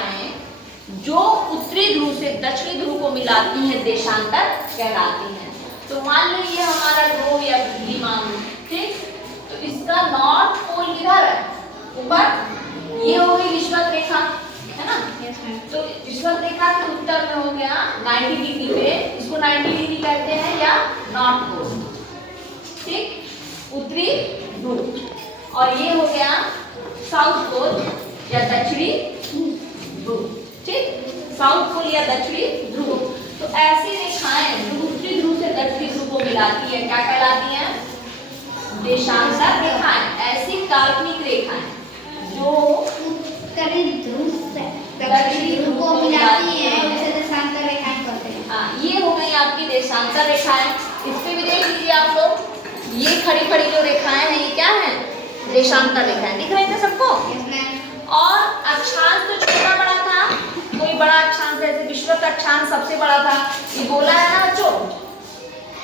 रेखाएं जो उत्तरी ध्रुव से दक्षिणी ध्रुव को मिलाती हैं देशांतर कहलाती हैं। तो मान लो ये हमारा ध्रुव या पृथ्वी मान लो, ठीक। तो इसका नॉर्थ पोल किधर है? ऊपर। ये हो गई विषुवत रेखा, है ना। तो विषुवत रेखा के उत्तर में हो गया 90 डिग्री पे, इसको 90 डिग्री कहते हैं या नॉर्थ पोल, ठीक, उत्तरी ध्रुव। और ये हो गया साउथ पोल या दक्षिणी ध्रुव, ठीक, साउथ पोल या दक्षिणी ध्रुव। तो ऐसी रेखाएं जो उत्तरी ध्रुव से दक्षिणी ध्रुव को मिलाती है क्या कहलाती हैं? देशांतर रेखाएं। ऐसी काल्पनिक रेखाएं जो उत्तरी ध्रुव से दक्षिणी ध्रुव को मिलाती है उसे देशांतर रेखाएं कहते हैं। हाँ, ये हो गई आपकी देशांतर रेखाएं। इस पे भी देख लीजिए आप लोग, ये खड़ी खड़ी जो रेखाएं हैं ये क्या है? देशांतर रेखाएं। दिख रही है सबको? और अक्षांश तो छोटा बड़ा था, कोई बड़ा अक्षांश जैसे विषुवत अक्षांश सबसे बड़ा था, ये गोला है ना बच्चों,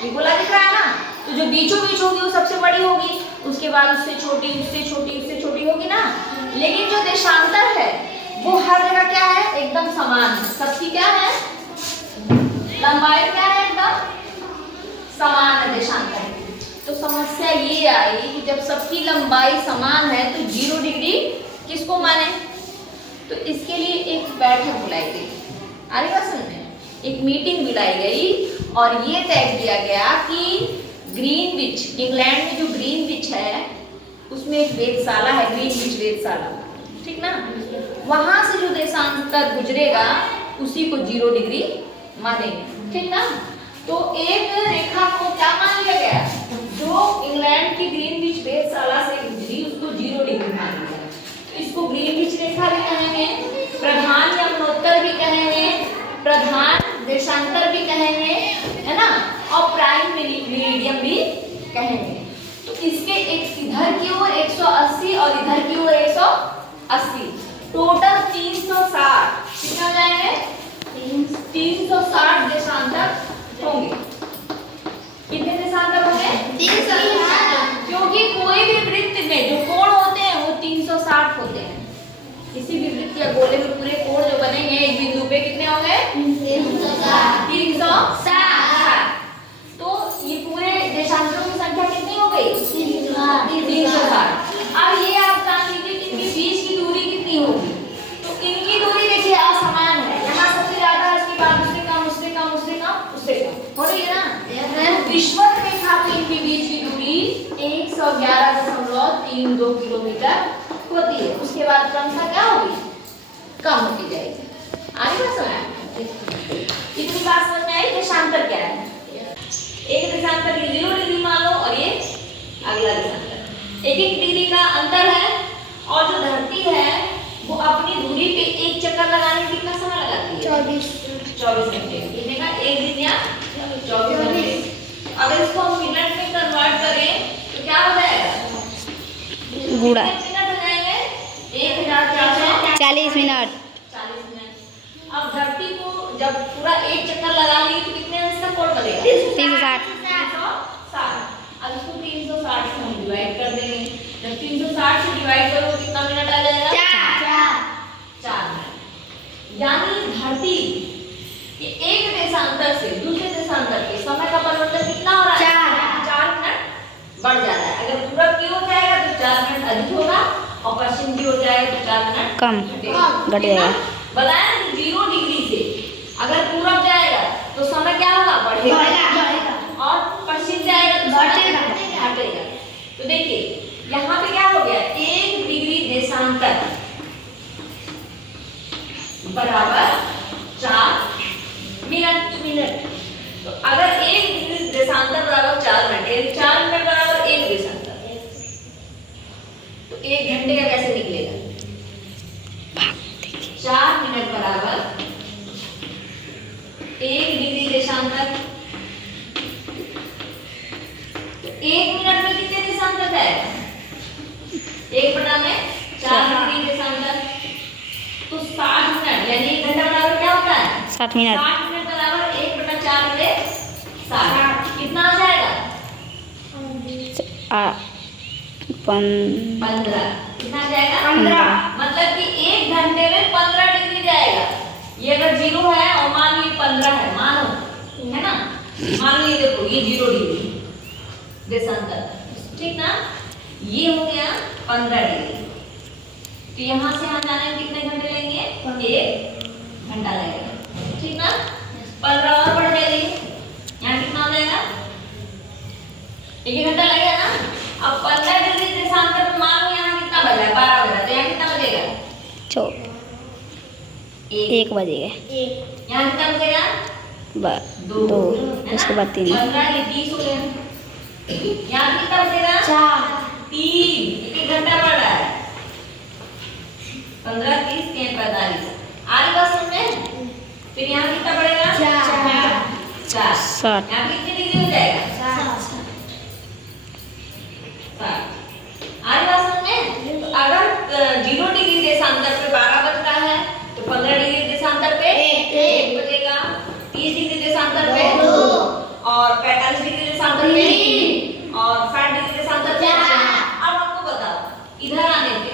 ये गोला दिख रहा है ना। तो जो बीचों बीच होगी वो सबसे बड़ी होगी, उसके बाद उससे छोटी, उससे छोटी, उससे छोटी होगी ना। लेकिन जो देशांतर है वो हर जगह क्या है? एकदम समान है। सबकी क्या है? लंबाई क्या है? एकदम समान है देशांतर। तो समस्या ये आई कि जब सबकी लंबाई समान है तो 0 डिग्री किसको माने? तो इसके लिए एक बैठक बुलाई गई, आगे बात समझ में, एक मीटिंग बुलाई गई और ये तय किया गया कि ग्रीनविच, इंग्लैंड में जो ग्रीनविच है उसमें एक वेधशाला है, ग्रीनविच वेधशाला, ठीक ना। वहां से जो देशांतर गुजरेगा उसी को 0 डिग्री मानेंगे, ठीक ना। तो एक रेखा को क्या मान लिया गया? जो इंग्लैंड की ग्रीनविच वेधशाला से गुजरी उसको 0 डिग्री मान लिया। इसको ग्रीनविच रेखा भी कहेंगे, प्रधान यमुनोत्तर भी कहेंगे, प्रधान देशांतर भी कहेंगे, है ना, और प्राइम मेरिडियन भी कहेंगे। तो इसके एक इधर की ओर 180 और इधर की ओर 180, टोटल 360। कितने हो जाएंगे? 360 देशांतर होंगे। कितने देशांतर होंगे? 360। क्योंकि कोई भी वृत्त में जो कोण होते हैं वो 360 होते हैं। किसी भी वृत्त या गोले में पूरे कोण जो बनेंगे एक बिंदु पे कितने होंगे? 360। तो ये पूरे देशांतरों की संख्या कितनी हो गई? 360। अब ये आप जान लीजिए कि इनके बीच की दूरी कितनी होगी। तो इनकी दूरी देखिए असमान है, यहाँ सबसे ज्यादा है, इसके बाद उससे कम, उससे कम, उससे कम, उससे कम हो रही है ना। विषुवत रेखा पे इनके बीच की दूरी 111.32 किलोमीटर होती है। उसके बाद क्रमशः क्या होगी? कम होती जाएगी। आगे बात समझ में? इतनी बात समझ में आई? देशांतर क्या है? एक देशांतर ये 0 डिग्री मान लो और ये अगला देशांतर 1-1 डिग्री का अंतर है। और जो धरती है वो अपनी दूरी पे एक चक्कर लगाने में कितना समय लगाती है? 24 घंटे। कितने का? 1 दिन या 24 घंटे। अगर इसको हम मिनट में कन्वर्ट करें तो क्या हो जाएगा? गुड़ा मिनट हो जाएंगे 1440 40 मिनट। 40 मिनट। अब धरती को जब पूरा एक चक्कर लगा ली तो कितने अंश का कोण बनेगा? 360। 360। अब इसको 360 से हम डिवाइड कर देंगे। जब 360 से डिवाइड करो तो कितना मिनट आ जाएगा? 4 मिनट। यानी धरती के एक देशांतर से दूसरे देशांतर के समय का परिवर्तन कितना हो रहा है? 4 मिनट बढ़ जा रहा है। अगर पूरब की ओर जाएगा तो 4 मिनट अधिक होगा और पश्चिम की ओर जाएगा तो 4 मिनट कम घट जाएगा। बताया ना 0 डिग्री से अगर पूरब जाएगा तो समय क्या होगा? बढ़ेगा। और पश्चिम जाएगा तो घटेगा। तो देखिए यहाँ पे क्या हो गया? 1 डिग्री देशांतर बराबर 4 मिनट। तो अगर 1 डिग्री देशांतर बराबर 4 मिनट, 4 मिनट बराबर 1 देशांतर, तो 1 घंटे का कैसे निकलेगा? 4 मिनट बराबर 1 डिग्री देशांतर। तो 1 मिनट में कितने देशांतर जाएगा? 1/4 में 4 डिग्री देशांतर। तो 60 मिनट यानी 1 घंटा बराबर क्या होता है? 60 मिनट। 60 मिनट बराबर 1/4 में 60 कितना आ जाएगा? 15। कितना आ जाएगा? 15। मतलब कि 1 घंटे में 15 डिग्री जाएगा। ये अगर 0 है और मान ली 15 है, मानो, है ना, मान लो ये देखो ये 0 डिग्री देशांतर, ठीक ना, ये हो गया 15 डिग्री। तो यहाँ से यहाँ जाने में कितने घंटे लेंगे? 1 घंटा लगेगा, ठीक ना। 15 और बढ़ जाएगी, यहाँ कितना हो जाएगा? 1 घंटा लगेगा ना। अब 15 डिग्री देशांतर में मान लो यहाँ कितना बजा? 12 बजा, तो यहाँ कितना बजेगा? 1 बजेगा। यहाँ कितना बजेगा? 2, उसके बाद 3। 15 ये 20 हो गया। यहाँ कितना बजेगा? 3, 1 घंटा पड़ रहा है। 15, 30, 3, 45। आ रही बात समझ में? फिर यहाँ कितना पड़ेगा? 4। 60। यहाँ कितनी डिग्री हो जाएगा? 60। आ रही बात समझ में? तो अगर 0 डिग्री देशांतर पे 12 बजता है तो 15 डिग्री देशांतर पे 1 बजेगा, 30 डिग्री देशांतर पे 2 और 45 डिग्री देशांतर पे 3 और 60 डिग्री देशांतर पे 4। अब आपको बताओ इधर आने पे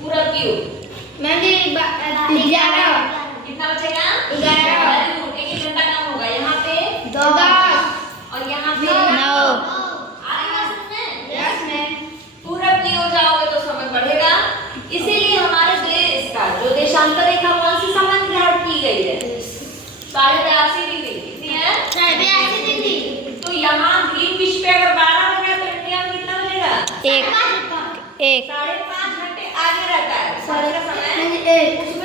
पूरा क्यों मैंने 11 कितना बचेगा? 11। वेरी गुड, 1 घंटा कम होगा। यहाँ पे 10 और यहाँ पे 9। आ रही बात समझ में? Yes ma'am. पूरा क्यों हो जाओगे तो समय बढ़ेगा। इसीलिए हमारे देश का जो देशांतर रेखा कौन सी समय निर्धारित की गई है? 82.5 डिग्री। कितनी है? 82 डिग्री। तो यहाँ ग्रीन विश पे अगर 12 बजा तो इंडिया में कितना बजेगा? 1। 5.5 घंटे आगे रहता है। साढ़े का समय 1